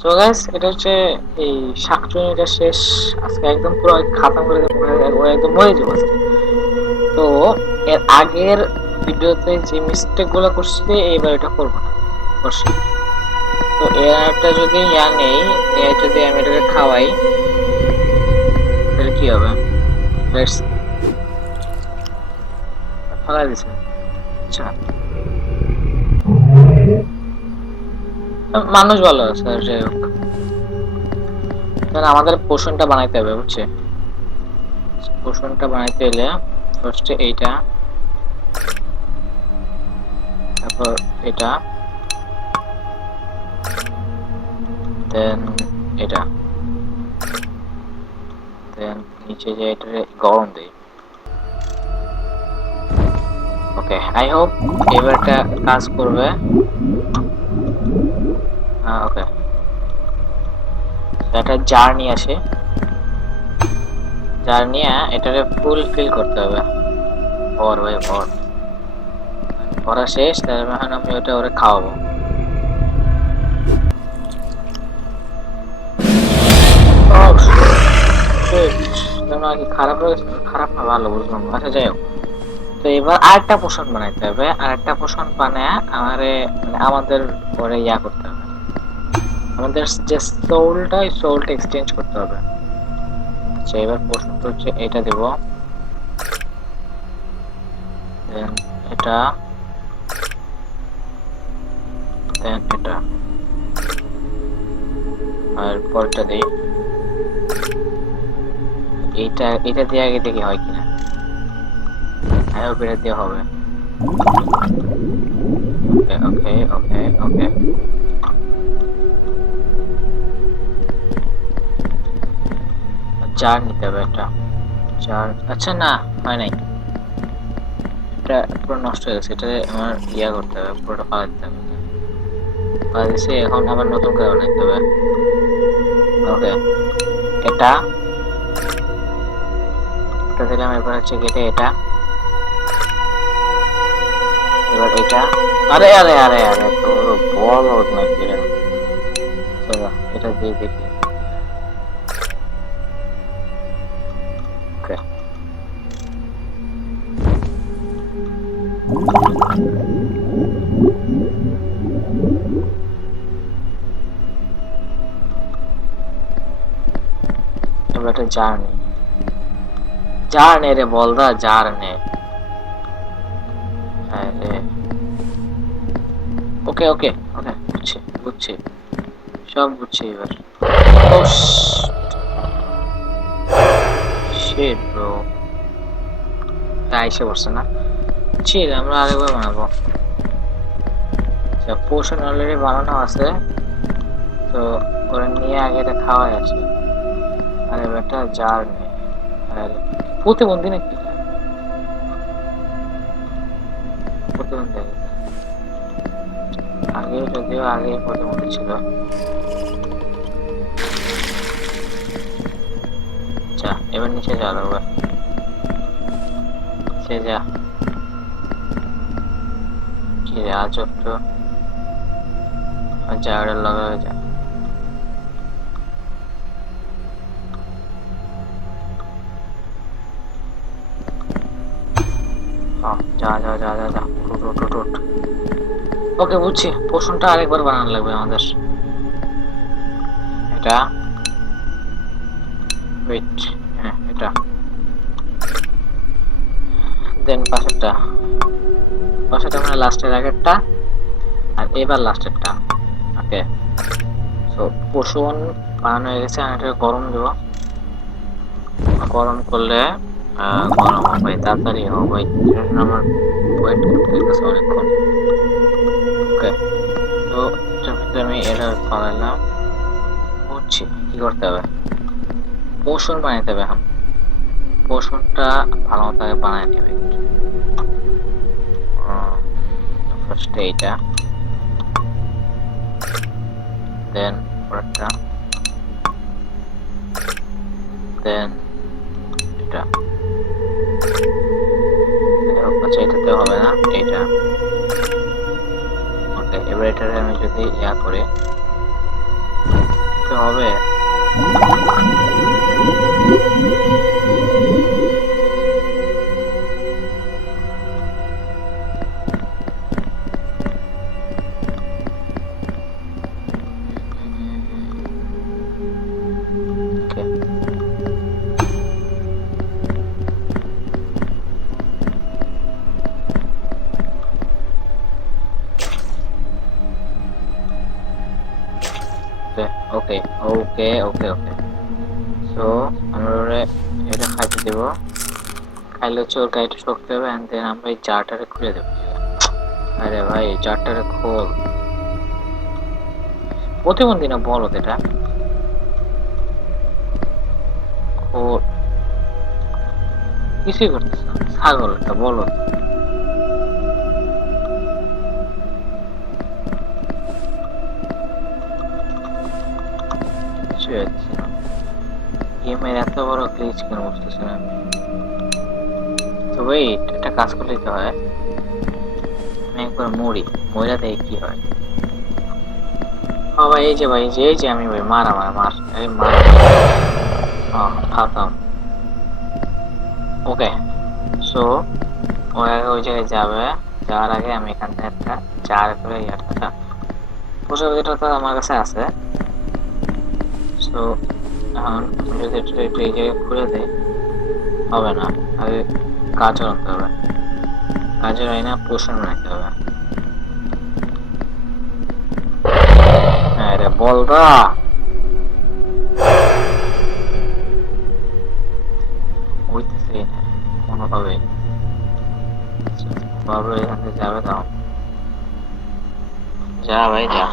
So guys, এটা হচ্ছে এই শাকচুনিটা শেষ। আজকে একদম পুরো খাতাম করে দেবো, ও একদম মরে যাবো আজকে। তো এর আগের ভিডিওতে যে মিস্টেক গুলো করছি এইবার এটা করবো না, করছি। তো এর একটা যদি নেই, যদি আমি এটাকে খাওয়াই তাহলে কি হবে? লেটস ফালা দিছে। আচ্ছা, মানুষ ভালো আছে, যাই হোক। আমাদের পোষণটা বানাইতে হবে, বুঝছে? পোষণটা বানাইতে হলে ফার্স্টে এইটা, তারপর এটা, দেন এটা, দেন নিচে যে এটা গরম দেই। ওকে, আই হোপ এবার এটা কাজ করবে। ওকে, একটা জার নিয়ে আসে, জার নিয়ে এটাকে ফুল ফিল করতে হবে। ভর ভাই ভর, ভরা শেষ। তারপর এখন আমি ওটা ওরে খাওয়াবো। খারাপ হয়েছে, খারাপ না ভালো বুঝলাম। আচ্ছা যাই হোক, তো এবার আরেকটা পোষণ বানাইতে হবে। আরেকটা পোষণ বানায় আমারে মানে আমাদের পরে করতে হবে। আমাদের যে সোলটা, এই সোলটা এক্সচেঞ্জ করতে হবে। আচ্ছা, এবার পোষণটা হচ্ছে এটা দেব, দেন এটা, দেন এটা, আর পরটা দেই। এটা দিয়ে আগে দেখি হয় কিনা। হ্যাঁ, এটা দিয়ে হবে। ওকে ওকে ওকে ওকে, চার নিতে হবে একটা চার। আচ্ছা না, হয় নাই, এটা পুরো নষ্ট হয়ে গেছে। এটা আমার করতে হবে, পুরোটা পালা দিতে হবে। পালা দিয়েছি, এখন আবার নতুন করে বানাইতে হবে। ওকে, এটা দিলাম। এবার হচ্ছে কেটে এটা, এবার এটা। আরে আরে আরে আরে, তোর বল নাকি? চলো এটা দিয়ে দেখি। ওকে, এবার একটা জার নেই। জার নে রে বলদা, জার নে। ওকে ওকে ওকে, বুঝছি বুঝছি, সব বুঝছি এবার। ও শিট ব্রো, আইসে পড়ছে না। চিল, আমরা আরেকবার বানাবো। আচ্ছা, পোষণ অলরেডি বানানো আছে, তো ওরা নিয়ে আগে এটা খাওয়াই আছে। আর এবারটা জার নেই। প্রতিবন্ধী নাকি? প্রতিবন্ধী আগে, যদিও আগে প্রতিবন্ধী ছিল। আচ্ছা, এবার নিচে যা লাগবে, সে যা। কি রে আজব তো, জায়গাটা লাগাবে যা। যা যা যা যা যা, ওকে বুঝছি। পোষণটা আরেকবার বানানো লাগবে আমাদের। এটা ওয়েট, হ্যাঁ এটা, দেন পাশেরটা মানে লাস্টের আগেরটা, আর এবার লাস্টেরটা। ওকে, সো পোষণ বানানো হয়ে গেছে। আমি এটা গরম দেব। গরম করলে গরম হবে, তাড়াতাড়ি হবে। আমার ওয়েট করতে গেছে অনেকক্ষণ। ওকে, তো আমি এটা ফালাইলাম। বুঝছি কি করতে হবে। পোষণ বানাইতে হবে। এখন পোষণটা ভালো মতো বানাই নেবে। ফার্স্ট এইটা, দেন পরেরটা, দেন এটা। আচ্ছা, এটাতে হবে না, এটা। ওকে, এবার এটারে আমি যদি করি, কিছু হবে? ওকে ওকে ওকে ওকে সো আমরা এটা খাইতে দেব, খাইলে হচ্ছে ওর গাড়িটা শক্ত হবে এন্ড দেন আমরা এই জারটারে খুলে দেবো। আরে ভাই জারটারে খোল, প্রতিবন্ধী না বলদ এটা, খোল, কিছুই করতেছে না, ছাগল একটা বলদ। গেমের এত বড় গ্লিচ কেন বুঝতেছি না। তো ওয়েট, একটা কাজ করলে তো হয়, আমি একবার মরি, মরা দেয় কি হয়। ও ভাই এই যে ভাই এই যে আমি ভাই মার আমার মার এই মার ফাতাম। ওকে সো ও আগে ওই জায়গায় যাবে, যাওয়ার আগে আমি এখান থেকে একটা চার করে ইয়ারটা পোশাকটা তো আমার কাছে আছে। সো এখন যদি একটু এই জায়গায় খুলে দেয় হবে না, আগে গাজর আনতে হবে, গাজর আইনা পোষণ রাখতে হবে। হ্যাঁ রে বলরা হইতেছে কোনোভাবে বাবু এখান থেকে যাবে, দাও যা ভাই যা,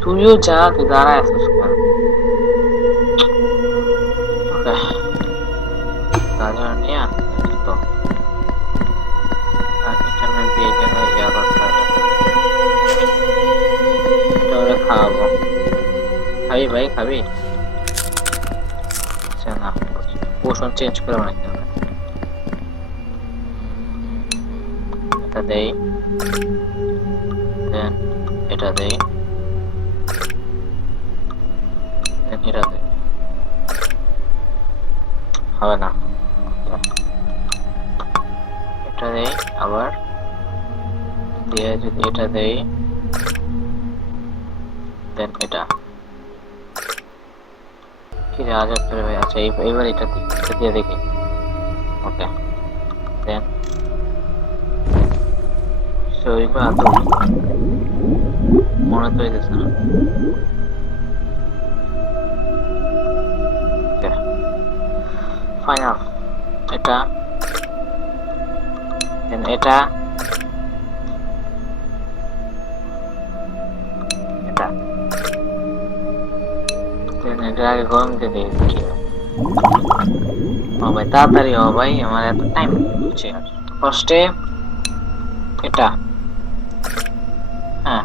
তুইও যা, তুই দাঁড়ায় আসিস কেন? ওকে গাজর নিয়ে আসতে তো এই জায়গায় ইয়া করতে হবে, এটা ওরা খাওয়াবো। খাবি ভাই খাবি? আচ্ছা না, পোষণ চেঞ্জ করে অনেক হবে। এটা দেই, দেন এটা দেই, দেন এটা দেই, হবে না, এটা দেই আবার দিয়ে যদি এটা দেই দেন এটা কি রে আজাদ করে ভাই। আচ্ছা এইবার এটা দিই, এটা দিয়ে দেখি। ওকে দেন সো এইবার তো মনে তো হইতেছে না। ফাইনাল এটা দেন এটা এটা দেন এটা আগে গরম দিয়ে দিই কি হয়। ও ভাই তাড়াতাড়ি ও ভাই, আমার এত টাইম হচ্ছে। ফার্স্টে এটা, হ্যাঁ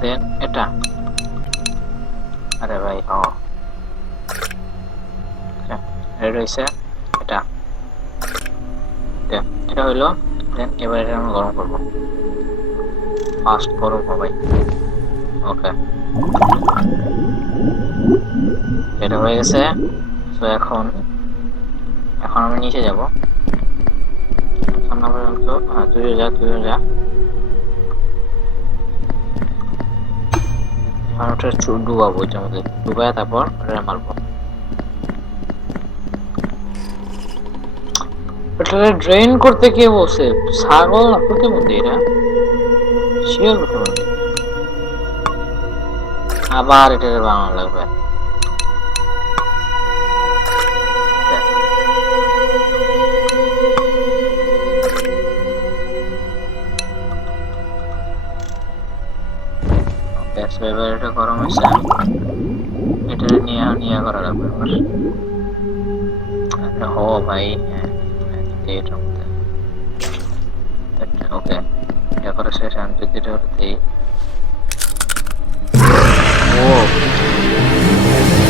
দেন এটা, আরে ভাই ও রেড হয়েছে এটা, এটা হইলো। দেন এবার এটা আমরা গরম করবো, ফাস্ট গরম হবে। ওকে এটা হয়ে গেছে। তো এখন আমি নিচে যাব, তুইও যা ওটা ডুবাবো, আমাদের ডুবায় তারপর ওটা মারবো। এটা ড্রেন করতে কে বসে, ছাগল না প্রতিবন্ধী? এটা শিওর প্রতিবন্ধী। আবার এটা বানানো লাগবে। এবার এটা গরম হয়েছে, এটা নিয়ে করা লাগবে এবার। হো ভাই এটার মধ্যে ওকে এটা করা শেষ। আমি যদি এটা দিই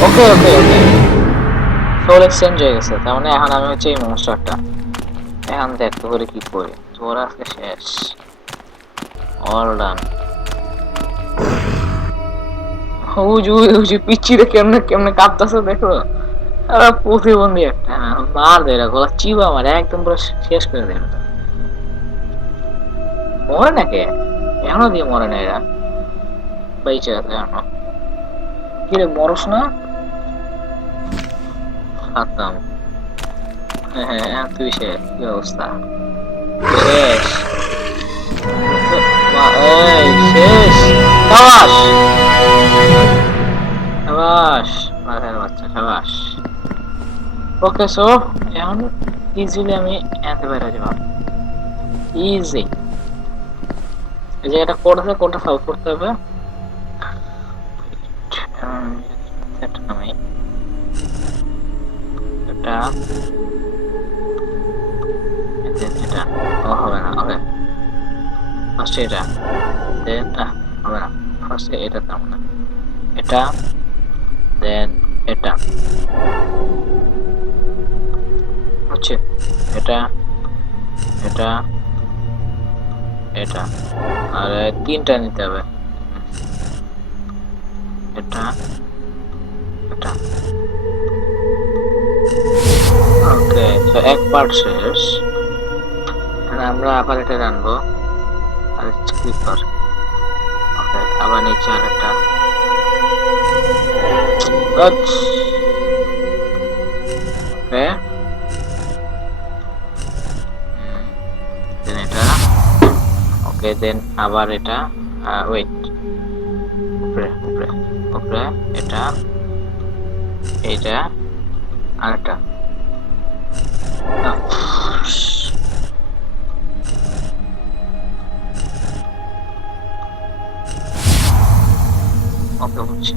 ওকে ওকে ওকে সোল এক্সচেঞ্জ হয়ে গেছে। তার মানে এখন আমি হচ্ছে এই মনস্টারটা, এখন দেখতে করে কি করি। তোর আজকে শেষ, অল ডান। ওই যে পিচ্ছিরে কেমনে কেমনে কাঁপতেছে দেখো। প্রতিবন্ধী একটা মার দেয় গলা চিবা আমার একদম পুরো শেষ করে দেয়। মরে নাকি এখনো দিয়ে মরে না এরা বেঁচে আছে এখনো। কিরে মরস না? খাতাম। হ্যাঁ তুই শেষ। কি অবস্থা? শেষ। এই শেষ। সাবাস সাবাস মাথার বাচ্চা সাবাস। ওকে সো এখন ইজিলি আমি এতে বের হয়ে যাব। ইজি। এই যে এটা কোড আছে, কোডটা সলভ করতে হবে। এটা নামে এটা এটা হবে না। ওকে ফার্স্ট এটা দেন হবে না। ফার্স্ট এটা তার মানে এটা দেন এটা হচ্ছে এটা এটা এটা আর তিনটা নিতে হবে। এটা এটা ওকে তো এক পার্ট শেষ। আমরা আবার এটা রাখবো আর ক্লিক কর। ওকে আবার নিচে আরেকটা ওকে দেন এটা ওকে দেন আবার এটা ওয়েট উপরে উপরে উপরে এটা এইটা আরেকটা ওকে বুঝছি।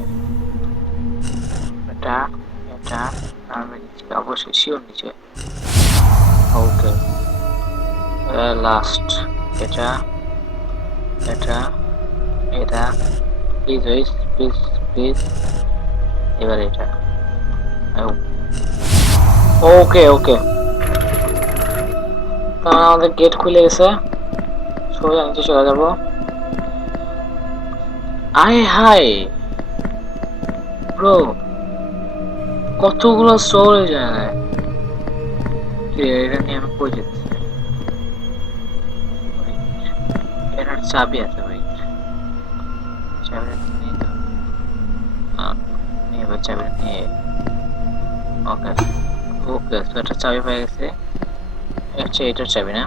এটা এটা আমি নিচে অবশ্যই শিওর নিচে। ওকে লাস্ট এটা এটা এটা প্লিজ ওয়েট প্লিজ প্লিজ এবার এটা ওকে ওকে তাহলে আমাদের গেট খুলে গেছে। সোজা নিচে চলে যাব। আয় হাই ব্রো কতগুলো চলে যায়। এটা নিয়ে আমি কই যেতেছি? এটার চাবি আছে ভাই। চাবি নিয়ে তো এবার চাবি নিয়ে ওকে ওকে তো এটা চাবি পেয়ে গেছে। আচ্ছা এটার চাবি না।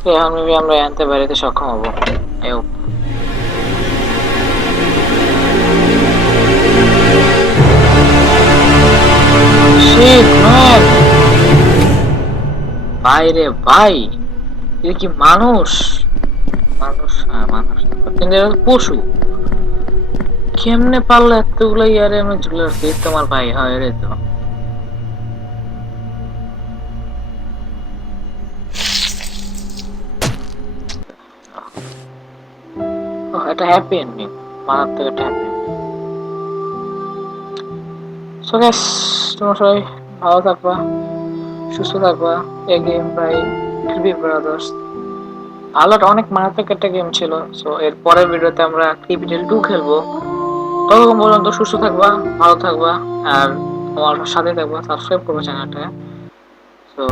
তো এখন মেবি আমরা আনতে বেরোতে সক্ষম হবো। ভাই রে ভাই এটা কি মানুষ? মানুষ মানুষ কিন্তু এটা পশু। কেমনে পারলো এতগুলো ইয়ারে আমি ঝুলে রাখছি? তোমার ভাই হয় রে তো এটা হ্যাপি এন্ডিং মারাত্মক একটা হ্যাপি। সো গাইস তোমরা সবাই ভালো থাকবা সুস্থ থাকবা। এই গেম বাই ক্রিপি ব্রাদার্স আলাদা অনেক মারাত্মক একটা গেম ছিল। সো এর পরের ভিডিওতে আমরা ক্রিপিটেল 2 খেলবো। ততক্ষণ পর্যন্ত সুস্থ থাকবা ভালো থাকবা আর আমার সাথে থাকবা। সাবস্ক্রাইব করবে চ্যানেলটা। সো